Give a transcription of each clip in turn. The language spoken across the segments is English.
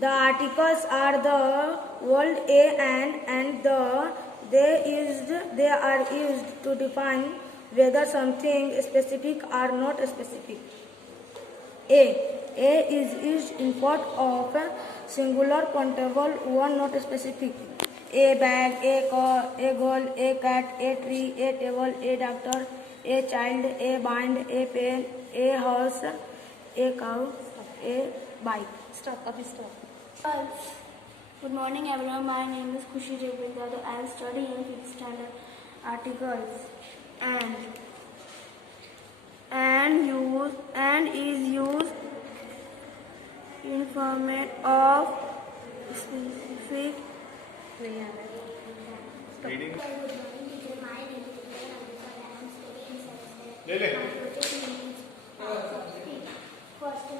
The articles are the word a and the. They are used to define whether something specific or not specific. A is used in part of singular countable, one not specific. A bag, a car, a girl, a cat, a tree, a table, a doctor, a child, a bind, a pen, a horse, a cow, a bike. Stop. Good morning everyone, my name is Khushi Jagvindadu. I am studying in 5th standard. Articles and is used in format of specific Reading. First, a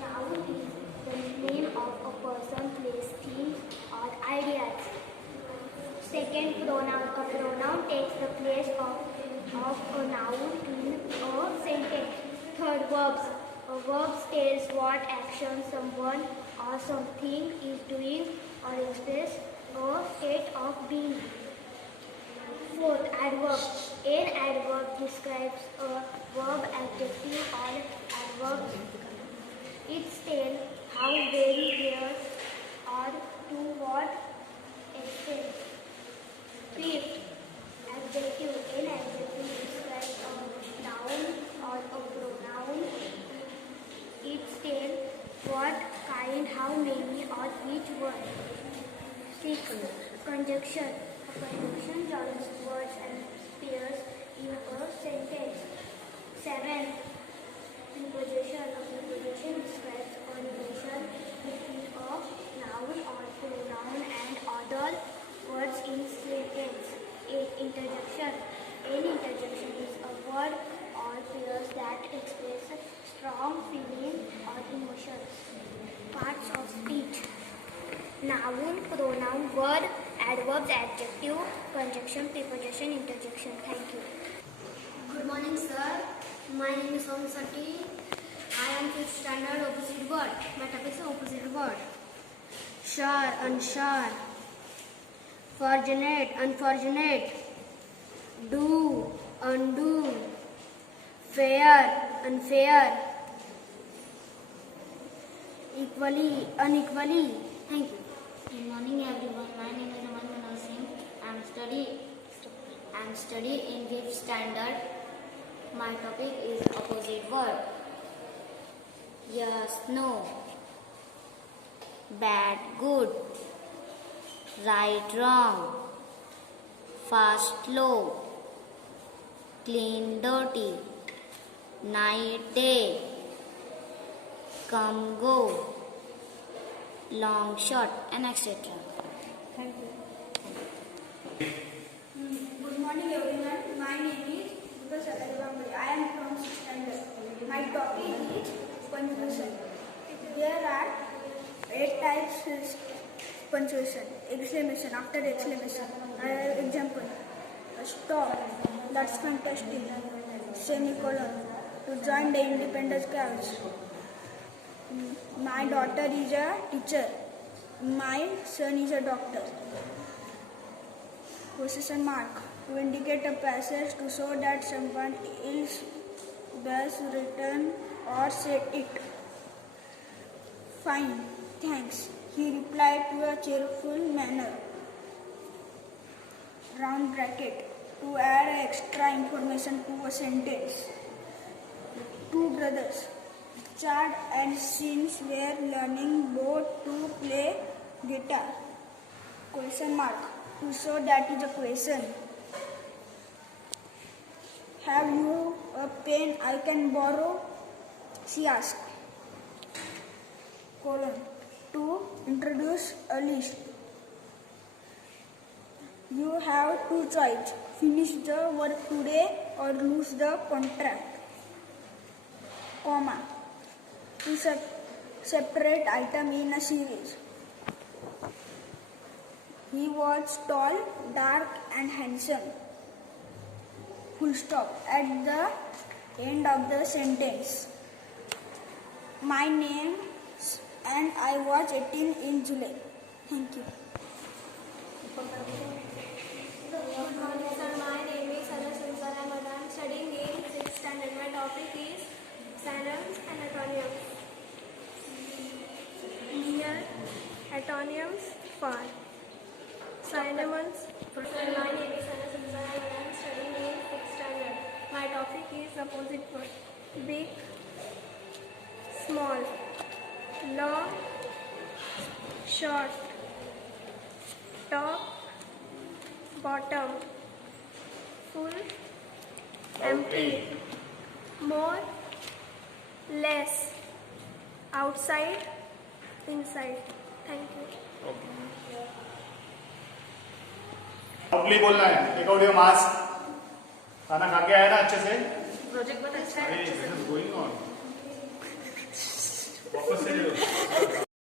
noun is the name of a person, place, thing, or ideas. Second, pronoun. A pronoun takes the place of a noun in a sentence. Third, verbs. A verb states what action someone or something is doing or express a state of being. Fourth, adverb. An adverb describes a verb, adjective, or adverb. It tells how, very, where, or to what extent. Fifth, adjective. An adjective describes a noun or a pronoun. It tells what kind, how many, or which word. Sixth, conjunction. A conjunction joins words and pairs in a sentence. Seventh, preposition. A preposition describes a relation between a noun or pronoun and other words in sentence. Eighth, interjection. An interjection is a word or pairs that express strong feeling or emotions. Parts of speech. Noun, pronoun, word, adverbs, adjective, conjunction, preposition, interjection. Thank you. Good morning, sir. My name is Om Sati. I am 5th standard opposite word. My topic is opposite word. Sure, unsure. Fortunate, unfortunate. Do, undo. Fair, unfair. Equally, unequally. Thank you. Good morning everyone. My name is Aman Manal Singh. I am studying in 5th standard. My topic is opposite word. Yes, no. Bad, good. Right, wrong. Fast, slow. Clean, dirty. Night, day. Come, go. Long, short, and etc. Thank you. Good morning everyone. My name is Dukha Sataribambari. I am from 6th standard. My topic is punctuation. There are 8 types of punctuation. Exclamation, after exclamation. Example. Stop. That's fantastic. Semicolon. To join the independence class. My daughter is a teacher. My son is a doctor. Quotation mark. To indicate a passage to show that someone else has written or said it. Fine, thanks. He replied to a cheerful manner. Round bracket. To add extra information to a sentence. Two brothers, Chad and Sims, were learning both to play guitar. Question mark. To show that is a question. Have you a pen I can borrow? She asked. Colon. To introduce a list. You have two choices. Finish the work today or lose the contract. Comma. To separate item in a series. He was tall, dark and handsome. Full stop. At the end of the sentence. My name and I was 18 in July. Thank you. Good morning, sir. My name is Sarah Sunsar Ahmad. I am studying in 6th standard. My topic is synonyms and antonyms. Near, antonyms, far. Synonyms. My name is Sarah Sunsar Ahmad. I am studying in 6th standard. My topic is opposite word. Big, small, long, short, top, bottom, full, empty, more, less, outside, inside. Thank you. Loudly बोलना है। Take out your mask. खाना खा के आया ना अच्छे से? Project बहुत अच्छा है. गोइंग ऑन वापस से